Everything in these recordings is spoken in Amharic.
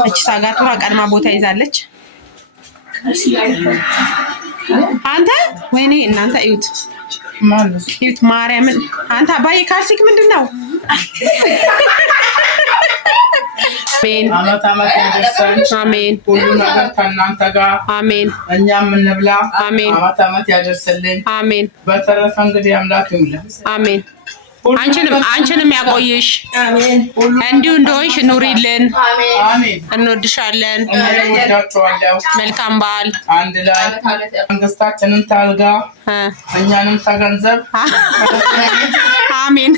እቺ ሳጋቱራ ቀድማ ቦታ ይዛለች። አንተ ወይኔ እናንተ እዩት እዩት ማርያምን። አንተ አባዬ ካልሲክ ምንድነው? አሜን አሜን። ሁሉ ነገር ከእናንተ ጋር አሜን። እኛም እንብላ አሜን። አመት ያደርስልን አሜን። በተረፈ እንግዲህ አምላክ ይሙላ አሜን። አንቺንም ያቆይሽ አሜን። እንዲሁ እንደሆንሽ ኑሪልን አሜን። እንወድሻለን። መልካም በዓል። አንድ ላይ መንግስታችንን ታልጋ እኛንም ተገንዘብ አሜን።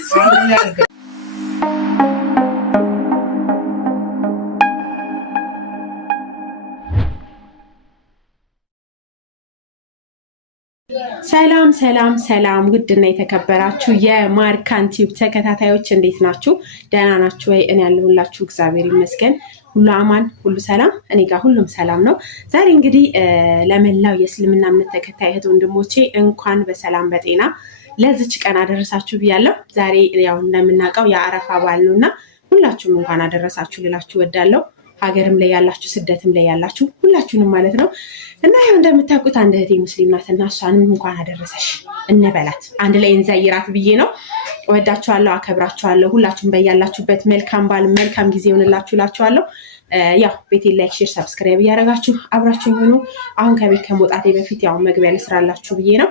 ሰላም ሰላም ሰላም ውድና የተከበራችሁ የማርካን ቲዩብ ተከታታዮች እንዴት ናችሁ? ደህና ናችሁ ወይ? እኔ ያለሁላችሁ እግዚአብሔር ይመስገን ሁሉ አማን ሁሉ ሰላም፣ እኔ ጋር ሁሉም ሰላም ነው። ዛሬ እንግዲህ ለመላው የእስልምና እምነት ተከታይ እህት ወንድሞቼ እንኳን በሰላም በጤና ለዚች ቀን አደረሳችሁ ብያለሁ። ዛሬ ያው እንደምናውቀው የአረፋ በዓል ነውና ሁላችሁም እንኳን አደረሳችሁ ልላችሁ ወዳለሁ። ሀገርም ላይ ያላችሁ ስደትም ላይ ያላችሁ ሁላችሁንም ማለት ነው። እና ያው እንደምታውቁት አንድ እህቴ ሙስሊም ናት እና እሷንም እንኳን አደረሰሽ እንበላት አንድ ላይ እንዘይራት ብዬ ነው። እወዳችኋለሁ፣ አከብራችኋለሁ። ሁላችሁም በያላችሁበት መልካም በዓል መልካም ጊዜ ይሆንላችሁ እላችኋለሁ። ያው ቤቴን ላይክ፣ ሼር፣ ሰብስክራይብ እያደረጋችሁ አብራችሁ ሆኑ። አሁን ከቤት ከመውጣቴ በፊት ያው መግቢያ ልስራላችሁ ብዬ ነው።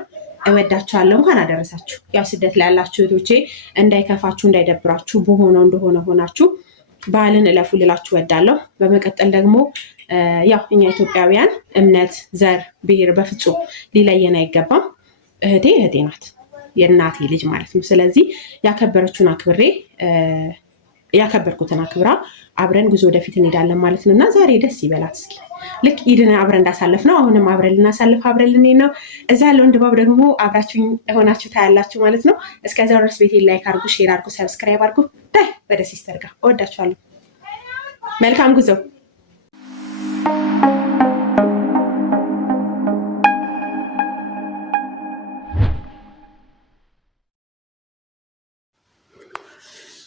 እወዳችኋለሁ፣ እንኳን አደረሳችሁ። ያው ስደት ላይ ያላችሁ እህቶቼ እንዳይከፋችሁ እንዳይደብራችሁ በሆነው እንደሆነ ሆናችሁ በዓልን እለፉ ልላችሁ ወዳለሁ። በመቀጠል ደግሞ ያው እኛ ኢትዮጵያውያን እምነት፣ ዘር፣ ብሔር በፍጹም ሊለየን አይገባም። እህቴ እህቴ ናት፣ የእናቴ ልጅ ማለት ነው። ስለዚህ ያከበረችውን አክብሬ ያከበርኩትን አክብራ አብረን ጉዞ ወደፊት እንሄዳለን ማለት ነው። እና ዛሬ ደስ ይበላት እስኪ ልክ ኢድን አብረን እንዳሳለፍ ነው አሁንም አብረን ልናሳልፍ አብረን ልንሄድ ነው። እዛ ያለውን ድባብ ደግሞ አብራችሁኝ ሆናችሁ ታያላችሁ ማለት ነው። እስከዚያው ድረስ ቤቴን ላይክ አድርጉ፣ ሼር አድርጉ፣ ሰብስክራይብ አድርጉ። ዳይ ወደ ሲስተር ጋር እወዳችኋለሁ። መልካም ጉዞ።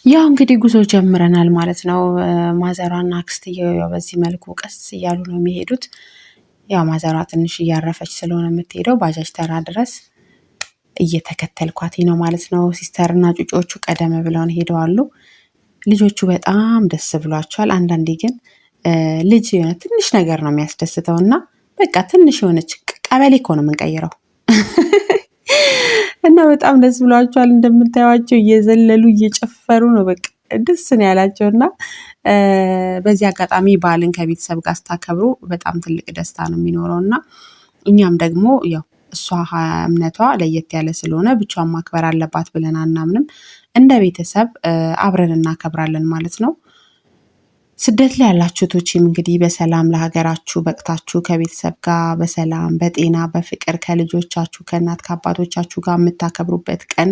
ያው እንግዲህ ጉዞ ጀምረናል ማለት ነው። ማዘሯና አክስትየው በዚህ መልኩ ቀስ እያሉ ነው የሚሄዱት። ያው ማዘሯ ትንሽ እያረፈች ስለሆነ የምትሄደው ባጃጅ ተራ ድረስ እየተከተልኳት ነው ማለት ነው። ሲስተርና ጩጮቹ ቀደም ብለውን ሄደዋሉ። ልጆቹ በጣም ደስ ብሏቸዋል። አንዳንዴ ግን ልጅ የሆነ ትንሽ ነገር ነው የሚያስደስተው እና በቃ ትንሽ የሆነች ቀበሌ እኮ ነው የምንቀይረው እና በጣም ደስ ብሏቸዋል። እንደምታዩዋቸው እየዘለሉ እየጨፈሩ ነው። በቃ ደስ ነው ያላቸው እና በዚህ አጋጣሚ በዓልን ከቤተሰብ ጋር ስታከብሩ በጣም ትልቅ ደስታ ነው የሚኖረው እና እኛም ደግሞ ያው እሷ እምነቷ ለየት ያለ ስለሆነ ብቻዋን ማክበር አለባት ብለን አናምንም። እንደ ቤተሰብ አብረን እናከብራለን ማለት ነው። ስደት ላይ ያላችሁ እህቶቼም እንግዲህ በሰላም ለሀገራችሁ በቅታችሁ ከቤተሰብ ጋር በሰላም በጤና በፍቅር ከልጆቻችሁ ከእናት ከአባቶቻችሁ ጋር የምታከብሩበት ቀን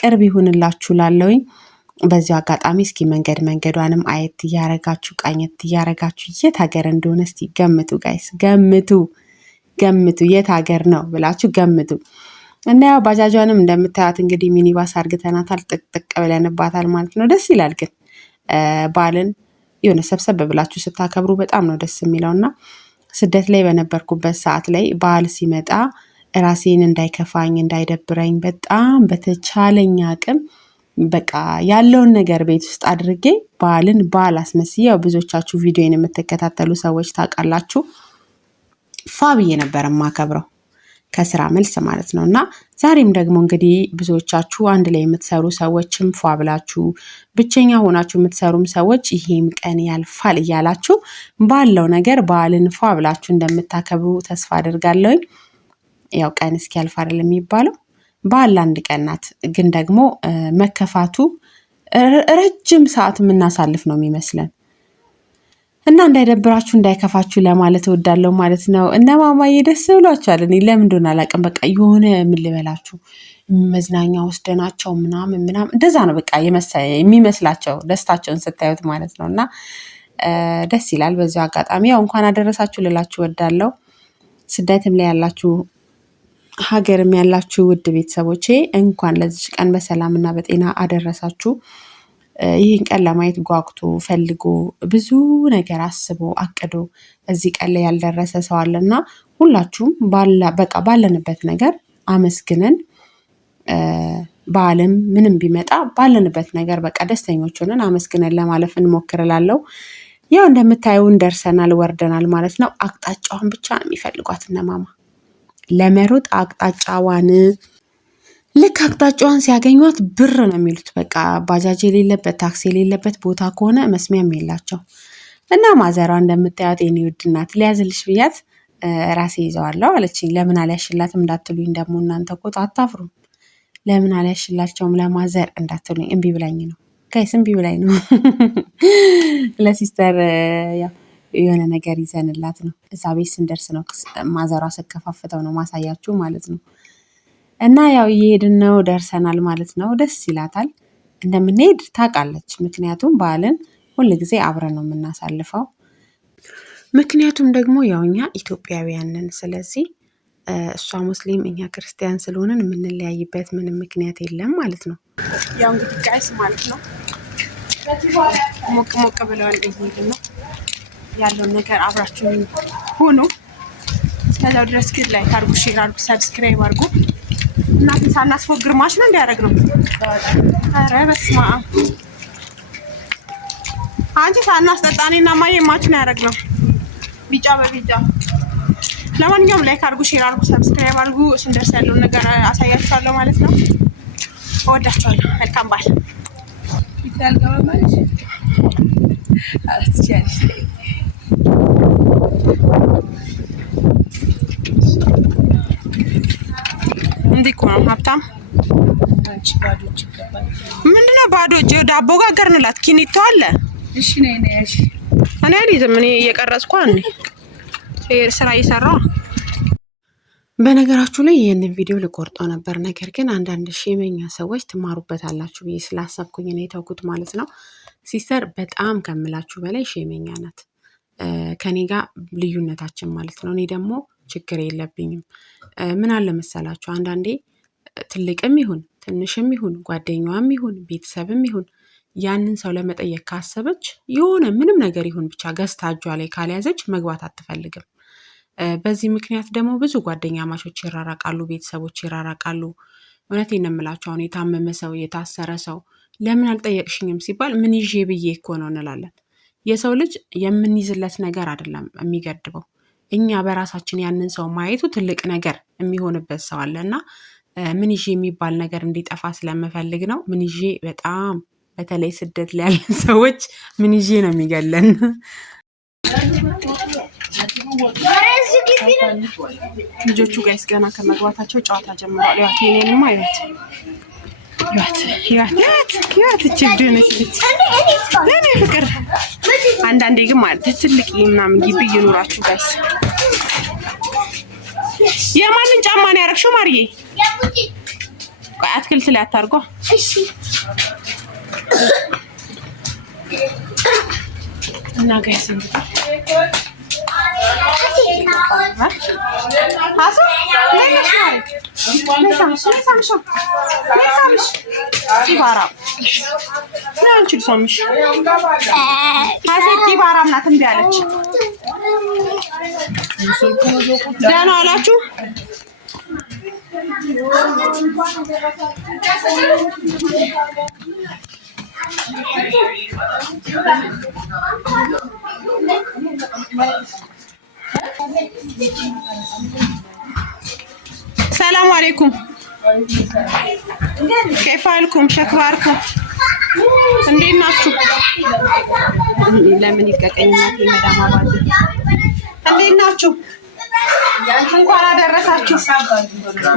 ቅርብ ይሁንላችሁ ላለውኝ። በዚሁ አጋጣሚ እስኪ መንገዷንም አየት እያረጋችሁ ቃኘት እያረጋችሁ የት ሀገር እንደሆነ እስቲ ገምቱ ጋይስ፣ ገምቱ የት ሀገር ነው ብላችሁ ገምቱ። እና ያው ባጃጇንም እንደምታያት እንግዲህ ሚኒባስ አርግተናታል፣ ጥቅጥቅ ብለንባታል ማለት ነው። ደስ ይላል ግን በዓልን የሆነ ሰብሰብ ብላችሁ ስታከብሩ በጣም ነው ደስ የሚለውና ስደት ላይ በነበርኩበት ሰዓት ላይ በዓል ሲመጣ ራሴን እንዳይከፋኝ እንዳይደብረኝ በጣም በተቻለኝ አቅም በቃ ያለውን ነገር ቤት ውስጥ አድርጌ በዓልን በዓል አስመስዬ፣ ያው ብዙዎቻችሁ ቪዲዮን የምትከታተሉ ሰዎች ታውቃላችሁ ፋ ብዬ ነበር የማከብረው ከስራ መልስ ማለት ነው። እና ዛሬም ደግሞ እንግዲህ ብዙዎቻችሁ አንድ ላይ የምትሰሩ ሰዎችም ፏ ብላችሁ ብቸኛ ሆናችሁ የምትሰሩም ሰዎች ይሄም ቀን ያልፋል እያላችሁ ባለው ነገር በዓልን ፏ ብላችሁ እንደምታከብሩ ተስፋ አድርጋለሁኝ። ያው ቀን እስኪያልፍ አይደል የሚባለው፣ በዓል አንድ ቀን ናት። ግን ደግሞ መከፋቱ ረጅም ሰዓት የምናሳልፍ ነው የሚመስለን እና እንዳይደብራችሁ እንዳይከፋችሁ ለማለት እወዳለሁ ማለት ነው። እነ ማማዬ ደስ ብሏቸዋል። እኔ ለምን እንደሆነ አላውቅም። በቃ የሆነ ምን ልበላችሁ መዝናኛ ወስደናቸው ምናምን እንደዛ ነው በቃ የሚመስላቸው ደስታቸውን ስታዩት ማለት ነው። እና ደስ ይላል። በዚሁ አጋጣሚ ያው እንኳን አደረሳችሁ ልላችሁ እወዳለሁ። ስደትም ላይ ያላችሁ ሀገርም ያላችሁ ውድ ቤተሰቦቼ እንኳን ለዚች ቀን በሰላምና በጤና አደረሳችሁ። ይህን ቀን ለማየት ጓጉቶ ፈልጎ ብዙ ነገር አስቦ አቅዶ እዚህ ቀን ላይ ያልደረሰ ሰው አለና ሁላችሁም በቃ ባለንበት ነገር አመስግነን በዓለም ምንም ቢመጣ ባለንበት ነገር በቃ ደስተኞች ሆነን አመስግነን ለማለፍ እንሞክርላለሁ። ያው እንደምታዩን ደርሰናል ወርደናል ማለት ነው። አቅጣጫዋን ብቻ ነው የሚፈልጓት እነማማ ለመሮጥ አቅጣጫዋን ልክ አቅጣጫዋን ሲያገኟት ብር ነው የሚሉት። በቃ ባጃጅ የሌለበት ታክሲ የሌለበት ቦታ ከሆነ መስሚያም የላቸው እና ማዘሯ እንደምታዩት የኔ ውድ እናት ሊያዝልሽ ብያት ራሴ ይዘዋለሁ አለችኝ። ለምን አልያሽላትም እንዳትሉኝ ደግሞ እናንተ እኮ አታፍሩም። ለምን አልያሽላቸውም ለማዘር እንዳትሉኝ እምቢ ብላኝ ነው ጋይስ፣ እምቢ ብላኝ ነው። ለሲስተር የሆነ ነገር ይዘንላት ነው። እዛ ቤት ስንደርስ ነው ማዘሯ ስከፋፍተው ነው ማሳያችሁ ማለት ነው። እና ያው እየሄድን ነው ደርሰናል ማለት ነው። ደስ ይላታል። እንደምንሄድ ታውቃለች። ምክንያቱም በዓልን ሁል ጊዜ አብረን ነው የምናሳልፈው። ምክንያቱም ደግሞ ያው እኛ ኢትዮጵያውያን ነን። ስለዚህ እሷ ሙስሊም እኛ ክርስቲያን ስለሆነን የምንለያይበት ምንም ምክንያት የለም ማለት ነው። ያው እንግዲህ ጋይስ ማለት ነው ሞቅ ሞቅ ብለዋል። እየሄድን ነው ያለውን ነገር አብራችሁን ሁኑ። እስከዛው ድረስ ግን ላይክ አድርጉ፣ ሼር አድርጉ፣ ሰብስክራይብ አድርጉ። እናቴ ሳናስፎግ ግርማሽ ነው እንዲያደርግ ነው። ኧረ በስመ አብ አንቺ ሳናስጠጣ እኔና እማዬ ማችን ያደርግ ነው ቢጫ በቢጫ። ለማንኛውም ላይክ አድርጉ፣ ሼር አድርጉ፣ ሰብስክራይብ አድርጉ። ስንደርስ ያለውን ነገር አሳያችኋለሁ ማለት ነው። እወዳችኋለሁ። መልካም በዓል። እንዲህ እኮ ነው ሀብታም። ምንድነው ባዶ እጅ ዳቦ ጋገርንላት። ኪኒቶ አለ። እሺ እኔ አልይዝም። እኔ እየቀረጽኩ ስራ እየሰራሁ። በነገራችሁ ላይ ይህንን ቪዲዮ ልቆርጠው ነበር፣ ነገር ግን አንዳንድ ሼመኛ ሰዎች ትማሩበታላችሁ ብዬ ስላሰብኩኝ ነው የተውኩት ማለት ነው። ሲስተር በጣም ከምላችሁ በላይ ሼመኛ ናት። ከኔ ጋር ልዩነታችን ማለት ነው። እኔ ደግሞ ችግር የለብኝም። ምን አለ መሰላችሁ አንዳንዴ ትልቅም ይሁን ትንሽም ይሁን ጓደኛዋም ይሁን ቤተሰብም ይሁን ያንን ሰው ለመጠየቅ ካሰበች የሆነ ምንም ነገር ይሁን ብቻ ገዝታ እጇ ላይ ካልያዘች መግባት አትፈልግም። በዚህ ምክንያት ደግሞ ብዙ ጓደኛ ማቾች ይራራቃሉ፣ ቤተሰቦች ይራራቃሉ። እውነቴን ነው የምላቸው። አሁን የታመመ ሰው የታሰረ ሰው ለምን አልጠየቅሽኝም ሲባል ምን ይዤ ብዬ እኮ ነው እንላለን። የሰው ልጅ የምንይዝለት ነገር አይደለም የሚገድበው፣ እኛ በራሳችን ያንን ሰው ማየቱ ትልቅ ነገር የሚሆንበት ሰው አለ እና ምን ይዤ የሚባል ነገር እንዲጠፋ ስለምፈልግ ነው። ምን ይዤ በጣም በተለይ ስደት ላይ ያለን ሰዎች ምን ይዤ ነው የሚገለን። ልጆቹ ጋይስ ገና ከመግባታቸው ጨዋታ ጀምረዋል። ያት የኔንማ ያት ችግነች ልጅ ለኔ ፍቅር። አንዳንዴ ግን ማለት ትልቅ ምናምን ግቢ ይኑራችሁ ጋይስ። የማንን ጫማ ነው ያረግሽው ማርዬ? አትክልት ላይ አታርጎ። እሺ እና ጋይስ ደህና ዋላችሁ? ሰላም አለይኩም ከፋልኩም ሸክባርኩም እንዴት ናችሁ? ለምን ይቀቀኝናት የመዳማ ባዝ እንዴት ናችሁ? እንኳን አደረሳችሁ።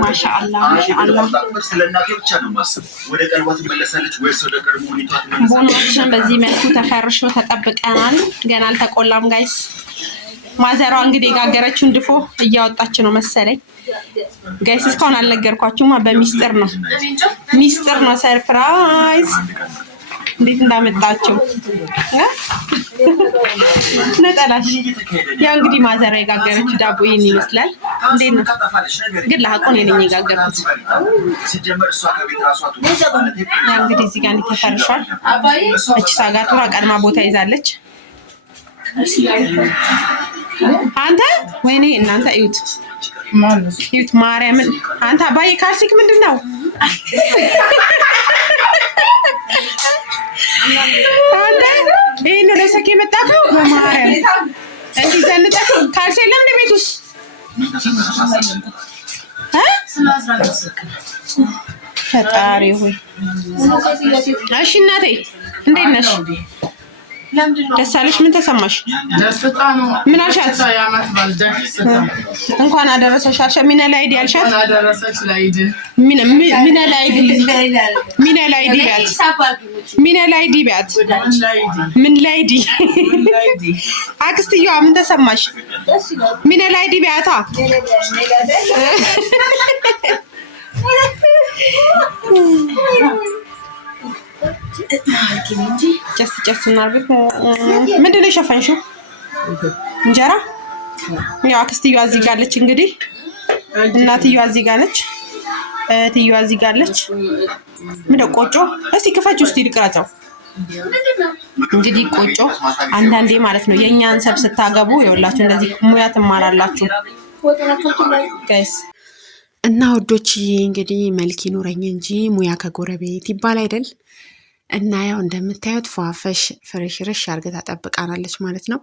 ማሻአላህ ማሻአላህ። ስለናቴ ብቻ ነው ማስብ። ወደ ቀልቧ ትመለሳለች ወይስ ወደ ቀድሞ ሁኔታ ትመለሳለች? ቡናችን በዚህ መልኩ ተፈርሾ ተጠብቀናል። ገና አልተቆላም ጋይስ። ማዘሯ እንግዲህ የጋገረችውን ድፎ እያወጣች ነው መሰለኝ ጋይስ። እስካሁን አልነገርኳችሁማ፣ በሚስጥር ነው ሚስጥር ነው፣ ሰርፕራይዝ እንዴት እንዳመጣችሁ ነጠላሽ። ያው እንግዲህ ማዘራ የጋገረችው ዳቦ ይህን ይመስላል። እንዴት ነው ግን ለሀቁን እኔ ነኝ የጋገርኩት። ያው እንግዲህ እዚህ ጋር ተፈርሿል። እቺ ሳጋቱራ ቀድማ ቦታ ይዛለች። አንተ ወይኔ እናንተ እዩት እዩት ማርያምን። አንተ አባዬ ካልሲክ ምንድን ነው? አንተ ይሄን ነው ለሰኪ የመጣከው በማርያም እንዲህ ዘንጠህ ካልሲ የለም እንደ ቤት ውስጥ ፈጣሪ ሆይ። እሺ እናቴ እንዴት ነሽ? ደስ አለሽ? ምን ተሰማሽ? ምን አልሻት? እንኳን አደረሰሽ አልሻት? ሚነ ላይዲ አልሻት? ሚነ ላይዲ ቢያት ሚነ ላይዲ ቢያት ምን ላይዲ አክስትየዋ ምን ተሰማሽ? ሚነ ላይዲ ቢያታ ጨስ እናድርግ። ምንድን ነው የሸፈንሽው? እንጀራ። ያው አክስትየዋ እዚህ ጋር አለች። እንግዲህ እናትየዋ እዚህ ጋር ነች። እህትየዋ እዚህ ጋር አለች። ምንድን ነው ቆጮ? እስቲ ክፈችው እስቲ ልቅረጸው። እንግዲህ ቆጮ አንዳንዴ ማለት ነው የእኛን ሰብ ስታገቡ ይኸውላችሁ እንደዚህ ሙያ ትማራላችሁ ጋይስ። እና ወዶችዬ እንግዲህ መልክ ይኑረኝ እንጂ ሙያ ከጎረቤት ይባል አይደል? እና ያው እንደምታዩት ፏፈሽ ፍሬሽርሽ አርገታ ጠብቃናለች ማለት ነው።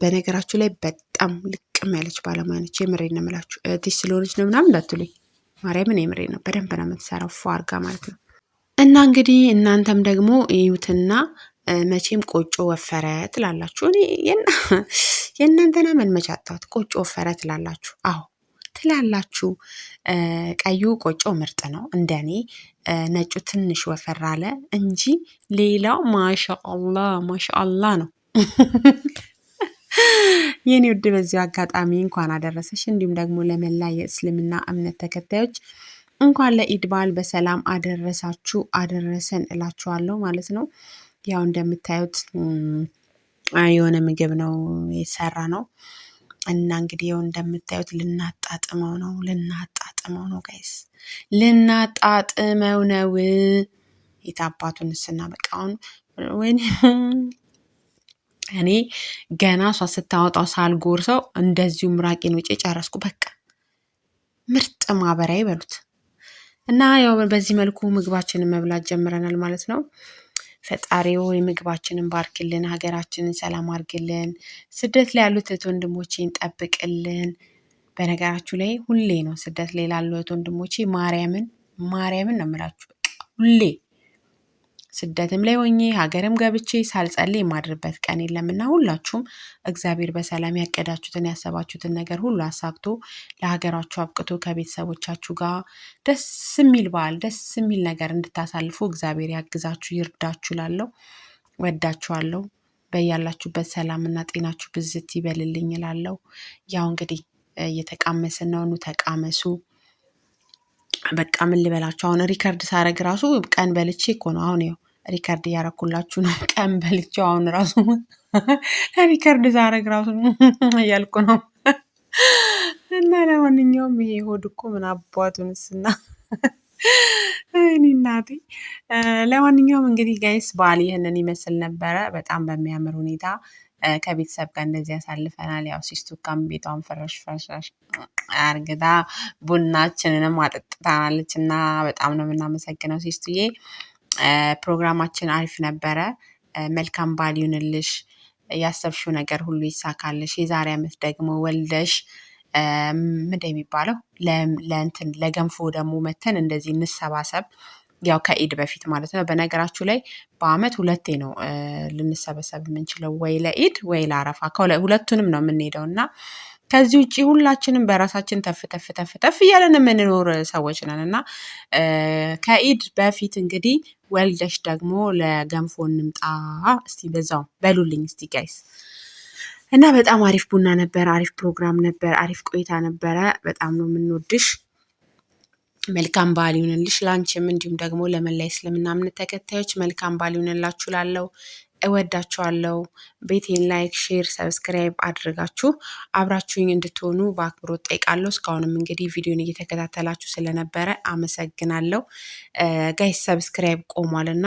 በነገራችሁ ላይ በጣም ልቅም ያለች ባለሙያ ነች። የምሬን ነው የምላችሁ። እህትሽ ስለሆነች ነው ምናምን እንዳትሉኝ፣ ማርያምን የምሬን ነው። በደንብ ነው የምትሰራው ፏ አርጋ ማለት ነው። እና እንግዲህ እናንተም ደግሞ እዩትና መቼም ቆጮ ወፈረ ትላላችሁ። እኔ የእናንተና መንመቻታት ቆጮ ወፈረ ትላላችሁ። አዎ ትላላችሁ። ቀዩ ቆጮ ምርጥ ነው እንደኔ። ነጩ ትንሽ ወፈር አለ እንጂ ሌላው ማሻአላ ነው። የኔ ውድ በዚሁ አጋጣሚ እንኳን አደረሰሽ። እንዲሁም ደግሞ ለመላ የእስልምና እምነት ተከታዮች እንኳን ለኢድ በዓል በሰላም አደረሳችሁ አደረሰን እላችኋለሁ ማለት ነው። ያው እንደምታዩት የሆነ ምግብ ነው የሰራ ነው እና እንግዲህ ያው እንደምታዩት ልናጣጥመው ነው ጋይስ፣ ልናጣጥመው ነው። የታባቱን ስና በቃ አሁን ወይኔ እኔ ገና እሷ ስታወጣው ሳልጎርሰው እንደዚሁ ምራቄን ውጪ ጨረስኩ። በቃ ምርጥ ማበሪያ ይበሉት እና ያው በዚህ መልኩ ምግባችንን መብላት ጀምረናል ማለት ነው። ፈጣሪው ምግባችንን ባርክልን፣ ሀገራችንን ሰላም አርግልን፣ ስደት ላይ ያሉት እህት ወንድሞቼን ጠብቅልን። በነገራችሁ ላይ ሁሌ ነው ስደት ላይ ላሉ እህት ወንድሞቼ ማርያምን ነው የምላችሁ። ሁሌ ስደትም ላይ ሆኜ ሀገርም ገብቼ ሳልጸልይ የማድርበት ቀን የለምና ሁላችሁም እግዚአብሔር በሰላም ያቀዳችሁትን ያሰባችሁትን ነገር ሁሉ አሳክቶ ለሀገራችሁ አብቅቶ ከቤተሰቦቻችሁ ጋር ደስ የሚል በዓል ደስ የሚል ነገር እንድታሳልፉ እግዚአብሔር ያግዛችሁ ይርዳችሁ። ላለው ወዳችኋለሁ። በያላችሁበት ሰላምና ጤናችሁ ብዝት ይበልልኝ እላለሁ። ያው እንግዲህ እየተቃመስን ነው። ኑ ተቃመሱ። በቃ ምን ልበላችሁ፣ አሁን ሪከርድ ሳረግ ራሱ ቀን በልቼ እኮ ነው። አሁን ያው ሪከርድ እያረኩላችሁ ነው። ቀን በልቼው አሁን ራሱ ሪከርድ ሳረግ ራሱ እያልኩ ነው። እና ለማንኛውም ይሄ ሆድ እኮ ምን አባቱንስና እኔ እናቴ። ለማንኛውም እንግዲህ ጋይስ በዓል ይህንን ይመስል ነበረ። በጣም በሚያምር ሁኔታ ከቤተሰብ ጋር እንደዚህ ያሳልፈናል። ያው ሲስቱካም ቤቷን ፍረሽ አርግታ ቡናችንንም አጠጥታናለች እና በጣም ነው የምናመሰግነው ሲስቱዬ። ፕሮግራማችን አሪፍ ነበረ። መልካም በዓል ይሁንልሽ። ያሰብሽው ነገር ሁሉ ይሳካልሽ። የዛሬ ዓመት ደግሞ ወልደሽ ምንድን የሚባለው ለእንትን ለገንፎ ደግሞ መተን እንደዚህ እንሰባሰብ። ያው ከኢድ በፊት ማለት ነው። በነገራችሁ ላይ በአመት ሁለቴ ነው ልንሰበሰብ የምንችለው፣ ወይ ለኢድ ወይ ለአረፋ። ሁለቱንም ነው የምንሄደው እና ከዚህ ውጭ ሁላችንም በራሳችን ተፍ እያለን የምንኖር ሰዎች ነን እና ከኢድ በፊት እንግዲህ ወልደሽ ደግሞ ለገንፎ እንምጣ። እስቲ በዛው በሉልኝ እስቲ ጋይስ። እና በጣም አሪፍ ቡና ነበር፣ አሪፍ ፕሮግራም ነበር፣ አሪፍ ቆይታ ነበረ። በጣም ነው የምንወድሽ። መልካም በዓል ይሁንልሽ ላንቺም፣ እንዲሁም ደግሞ ለመላይ እስልምና እምነት ተከታዮች መልካም በዓል ይሁንላችሁ። ላለው እወዳችኋለሁ። ቤቴን ላይክ፣ ሼር፣ ሰብስክራይብ አድርጋችሁ አብራችሁኝ እንድትሆኑ በአክብሮት ጠይቃለሁ። እስካሁንም እንግዲህ ቪዲዮን እየተከታተላችሁ ስለነበረ አመሰግናለሁ። ጋይስ ሰብስክራይብ ቆሟልና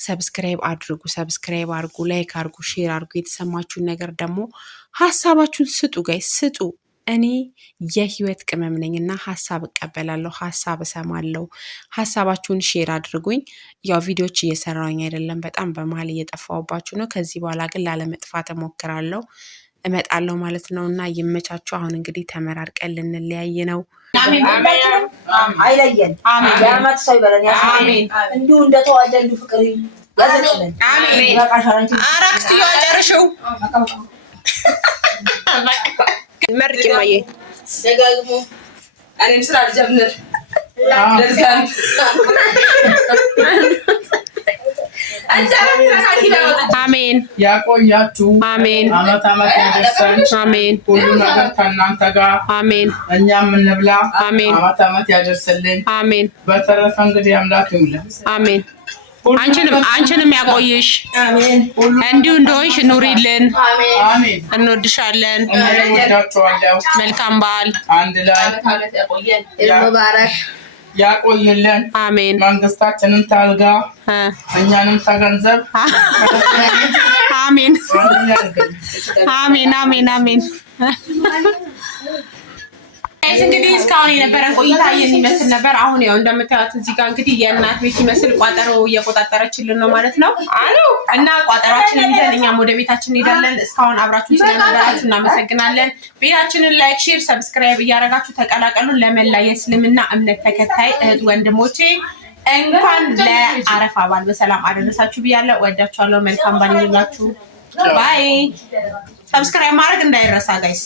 ሰብስክራይብ አድርጉ፣ ሰብስክራይብ አድርጉ፣ ላይክ አድርጉ፣ ሼር አድርጉ። የተሰማችሁን ነገር ደግሞ ሀሳባችሁን ስጡ ጋይስ ስጡ። እኔ የህይወት ቅመም ነኝና ሀሳብ እቀበላለሁ፣ ሀሳብ እሰማለሁ። ሀሳባችሁን ሼር አድርጉኝ። ያው ቪዲዮዎች እየሰራሁኝ አይደለም፣ በጣም በመሀል እየጠፋሁባችሁ ነው። ከዚህ በኋላ ግን ላለመጥፋት እሞክራለሁ፣ እመጣለሁ ማለት ነው እና ይመቻችሁ። አሁን እንግዲህ ተመራርቀን ልንለያይ ነው። አይለየን፣ የዓመት ሰው ይበለን። እንዲሁ እንደተዋደዱ ፍቅር ያዘቅልን። አራክስዮ ጨርሽው መርቂ ማየ ደጋግሞ እኔም ስራ ልጀምር። አሜን ያቆያችሁ። አሜን አመት አመት ያደርሰን። አሜን ሁሉ ነገር ከእናንተ ጋር አሜን እኛም እንብላ። አሜን አመት አመት ያደርስልን። አሜን በተረፈ እንግዲህ አምላክ ይሙላ። አሜን አንቺንም ያቆይሽ። አሜን። እንዲሁ እንደሆንሽ ኑሪልን። አሜን። እንወድሻለን። እንወዳችኋለሁ። መልካም በዓል። አንድ ላይ ሙባረክ ያቆይልን። አሜን። መንግስታችንን ታልጋ እኛንም ተገንዘብ። አሜን አሜን አሜን አሜን። እንግዲህ እስካሁን የነበረን ቆይታ ይህን ይመስል ነበር። አሁን ያው እንደምታዩት እዚህ ጋር እንግዲህ የእናት ቤት ይመስል ቋጠሮ እየቆጣጠረችልን ነው ማለት ነው እና ቋጠሯችንን ይዘን እኛም ወደ ቤታችን እንሄዳለን። እስካሁን አብራችሁ ስለነበራችሁ እናመሰግናለን። ቤታችንን ላይክ፣ ሼር፣ ሰብስክራይብ እያደረጋችሁ ተቀላቀሉን። ለመላ የእስልምና እምነት ተከታይ እህት ወንድሞቼ እንኳን ለአረፋ በዓል በሰላም አደረሳችሁ ብያለሁ። ወዳችኋለሁ። መልካም በዓል ይሁንላችሁ። ባይ። ሰብስክራይብ ማድረግ እንዳይረሳ ጋይስ።